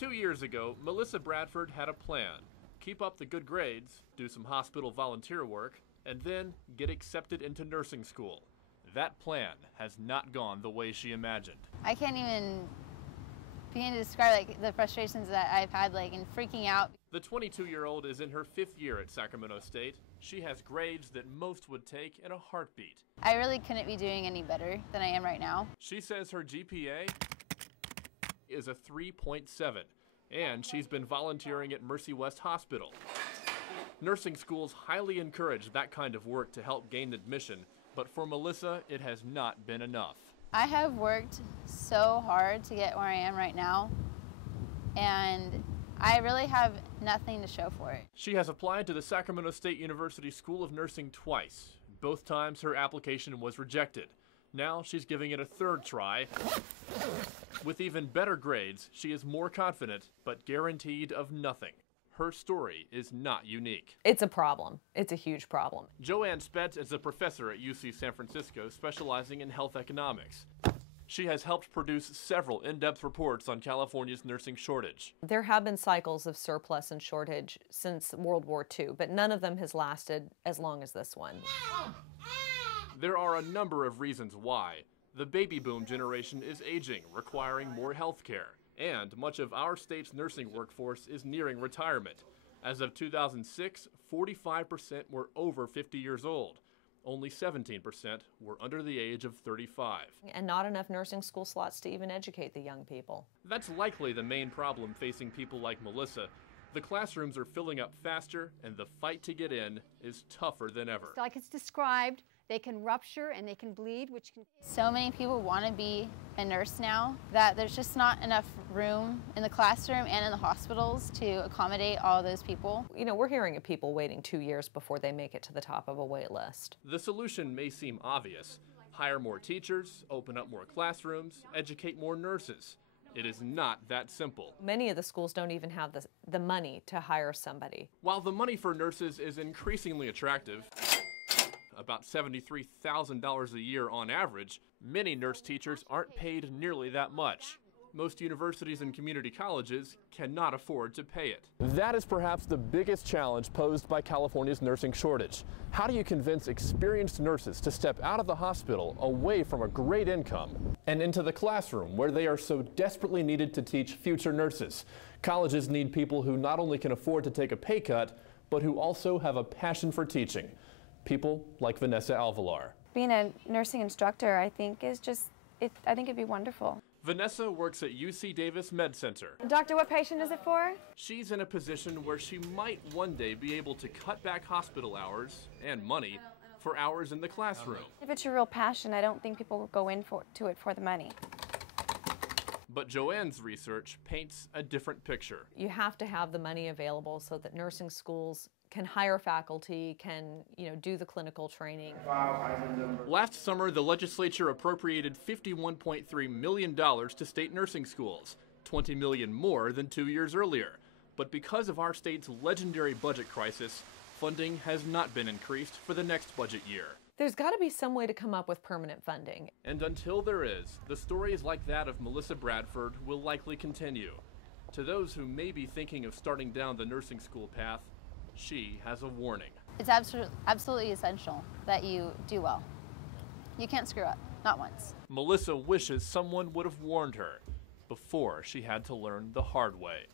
2 years ago, Melissa Bradford had a plan. Keep up the good grades, do some hospital volunteer work, and then get accepted into nursing school. That plan has not gone the way she imagined. I can't even begin to describe the frustrations that I've had in freaking out. The 22-year-old is in her 5th year at Sacramento State. She has grades that most would take in a heartbeat. I really couldn't be doing any better than I am right now. She says her GPA is a 3.7, and she's been volunteering at Mercy West Hospital. Nursing schools highly encourage that kind of work to help gain admission, but for Melissa, it has not been enough. I have worked so hard to get where I am right now, and I really have nothing to show for it. She has applied to the Sacramento State University School of Nursing twice. Both times her application was rejected. Now she's giving it a 3rd try. With even better grades, she is more confident, but guaranteed of nothing. Her story is not unique. It's a problem. It's a huge problem. Joanne Spetz is a professor at UC San Francisco specializing in health economics. She has helped produce several in-depth reports on California's nursing shortage. There have been cycles of surplus and shortage since World War II, but none of them has lasted as long as this one. There are a number of reasons why. The baby boom generation is aging, requiring more health care. And much of our state's nursing workforce is nearing retirement. As of 2006, 45% were over 50 years old. Only 17% were under the age of 35. And not enough nursing school slots to even educate the young people. That's likely the main problem facing people like Melissa. The classrooms are filling up faster, and the fight to get in is tougher than ever. Like it's described, they can rupture and they can bleed, which can... So many people want to be a nurse now that there's just not enough room in the classroom and in the hospitals to accommodate all those people. You know, we're hearing of people waiting 2 years before they make it to the top of a wait list. The solution may seem obvious. Hire more teachers, open up more classrooms, educate more nurses. It is not that simple. Many of the schools don't even have the money to hire somebody. While the money for nurses is increasingly attractive, about $73,000 a year on average, many nurse teachers aren't paid nearly that much. Most universities and community colleges cannot afford to pay it. That is perhaps the biggest challenge posed by California's nursing shortage. How do you convince experienced nurses to step out of the hospital away from a great income and into the classroom where they are so desperately needed to teach future nurses? Colleges need people who not only can afford to take a pay cut, but who also have a passion for teaching. People like Vanessa Alvalar. Being a nursing instructor, I think, I think it'd be wonderful. Vanessa works at UC Davis Med Center. Doctor, what patient is it for? She's in a position where she might one day be able to cut back hospital hours and money for hours in the classroom. If it's your real passion, I don't think people will go into it for the money. But Joanne's research paints a different picture. You have to have the money available so that nursing schools can hire faculty, can do the clinical training. Last summer, the legislature appropriated $51.3 million to state nursing schools, $20 million more than 2 years earlier. But because of our state's legendary budget crisis, funding has not been increased for the next budget year. There's got to be some way to come up with permanent funding. And until there is, the stories like that of Melissa Bradford will likely continue. To those who may be thinking of starting down the nursing school path, she has a warning. It's absolutely essential that you do well. You can't screw up, not once. Melissa wishes someone would have warned her before she had to learn the hard way.